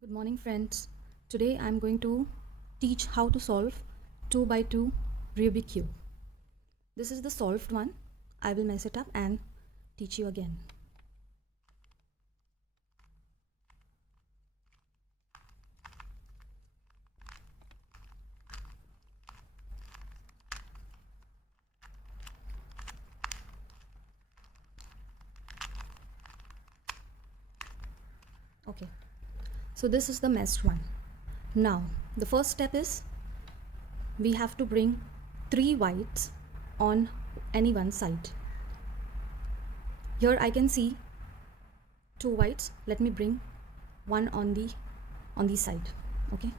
Good morning, friends. Today I'm going to teach how to solve 2 by 2 Rubik cube. This is the solved one. I will mess it up and teach you again. Okay, so this is the messed one. Now, the first step is we have to bring 3 whites on any one side. Here I can see 2 whites. Let me bring one on the side. Okay.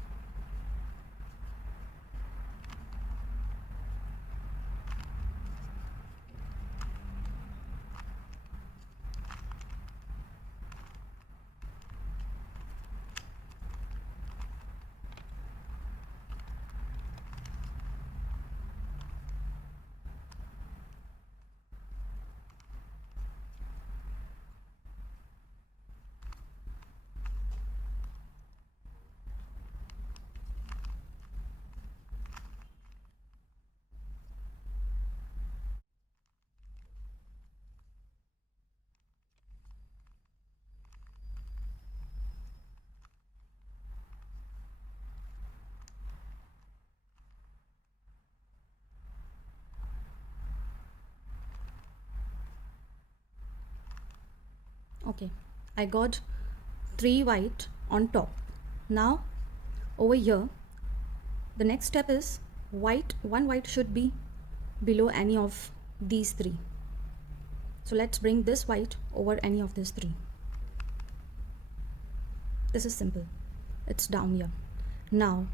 Okay, I got 3 white on top. Now over here the next step is one white should be below any of these 3. So let's bring this white over any of these 3. This is simple. It's down here. Now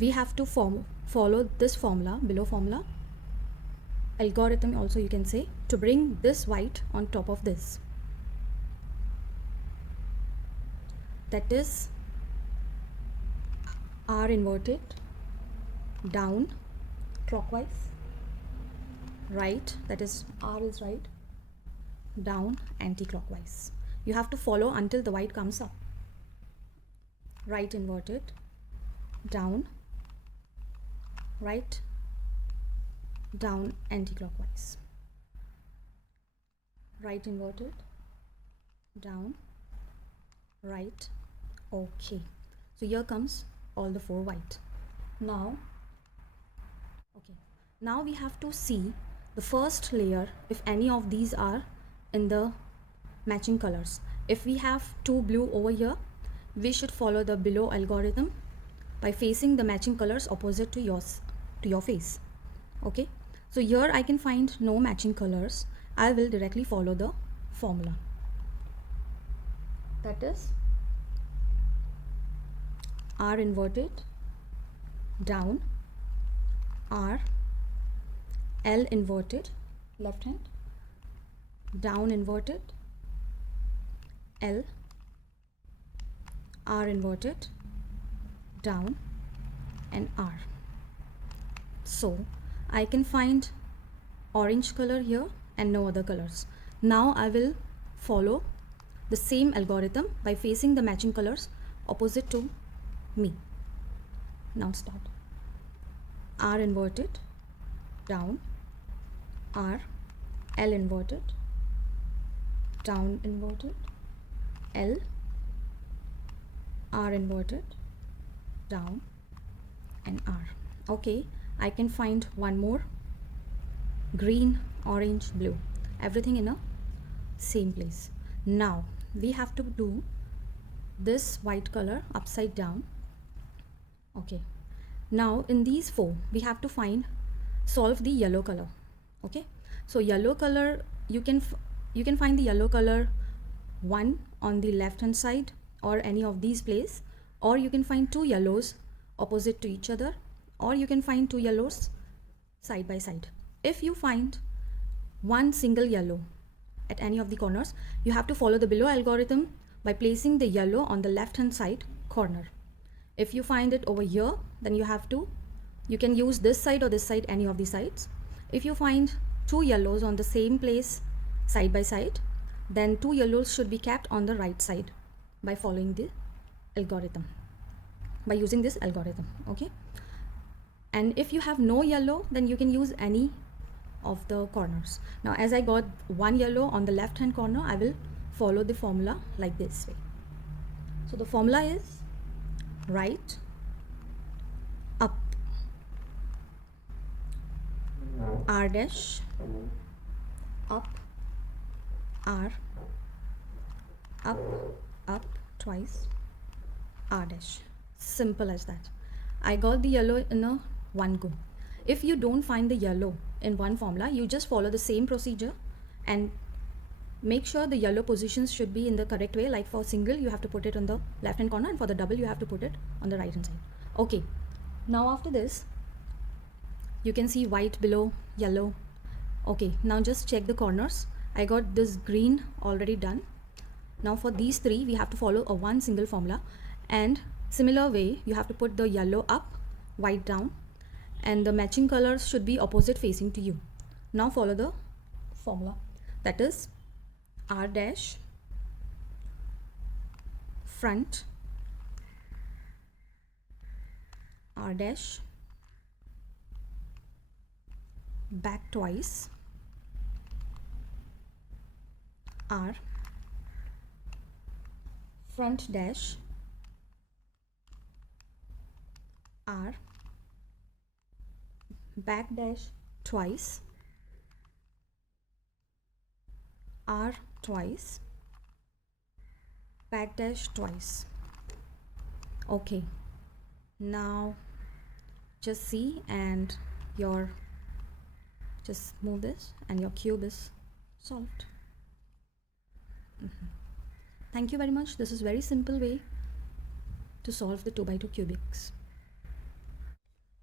we have to follow this formula, below formula, algorithm also you can say, to bring this white on top of this. That is R inverted, down clockwise, right, that is R is right, down anti-clockwise. You have to follow until the white comes up. Right inverted, down, right, down anti-clockwise. Right inverted, down, right. Okay, so here comes all the 4 white. Now we have to see the first layer if any of these are in the matching colors. If we have 2 blue over here, we should follow the below algorithm by facing the matching colors opposite to your face. Okay, so here I can find no matching colors. I will directly follow the formula. That is R inverted, down, R, L inverted, left hand, down inverted, L, R inverted, down, and R. So I can find orange color here and no other colors. Now I will follow the same algorithm by facing the matching colors opposite to me. Now start. R inverted, down, R, L inverted, down inverted, L, R inverted, down, and R. Okay, I can find one more, green, orange, blue, everything in a same place. Now we have to do this white color upside down. Okay, now in these 4 we have to solve the yellow color. Okay, so yellow color, you can find the yellow color 1 on the left hand side or any of these place, or you can find 2 yellows opposite to each other, or you can find 2 yellows side by side. If you find one single yellow at any of the corners, you have to follow the below algorithm by placing the yellow on the left hand side corner. If you find it over here, then you can use this side or this side, any of the sides. If you find 2 yellows on the same place side by side, then 2 yellows should be kept on the right side by following the algorithm, by using this algorithm. Okay, and if you have no yellow, then you can use any of the corners. Now as I got one yellow on the left hand corner, I will follow the formula like this way. So the formula is right, up, r dash, up, r, up, up twice, r dash. Simple as that. I got the yellow in a one go. If you don't find the yellow in one formula, you just follow the same procedure and make sure the yellow positions should be in the correct way. Like for single, you have to put it on the left hand corner, and for the double, you have to put it on the right hand side. Okay, now after this, you can see white below, yellow. Okay, now just check the corners. I got this green already done. Now for these three, we have to follow a one single formula, and similar way, you have to put the yellow up, white down, and the matching colors should be opposite facing to you. Now follow the formula, that is r dash, front, r dash, back twice, r, front dash, r, back dash twice, r twice, back dash twice. Okay, now just see, and your just move this and your cube is solved. Thank you very much. This is very simple way to solve the 2x2 cubics.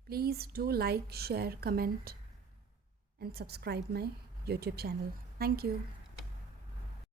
Please do like, share, comment and subscribe my YouTube channel. Thank you.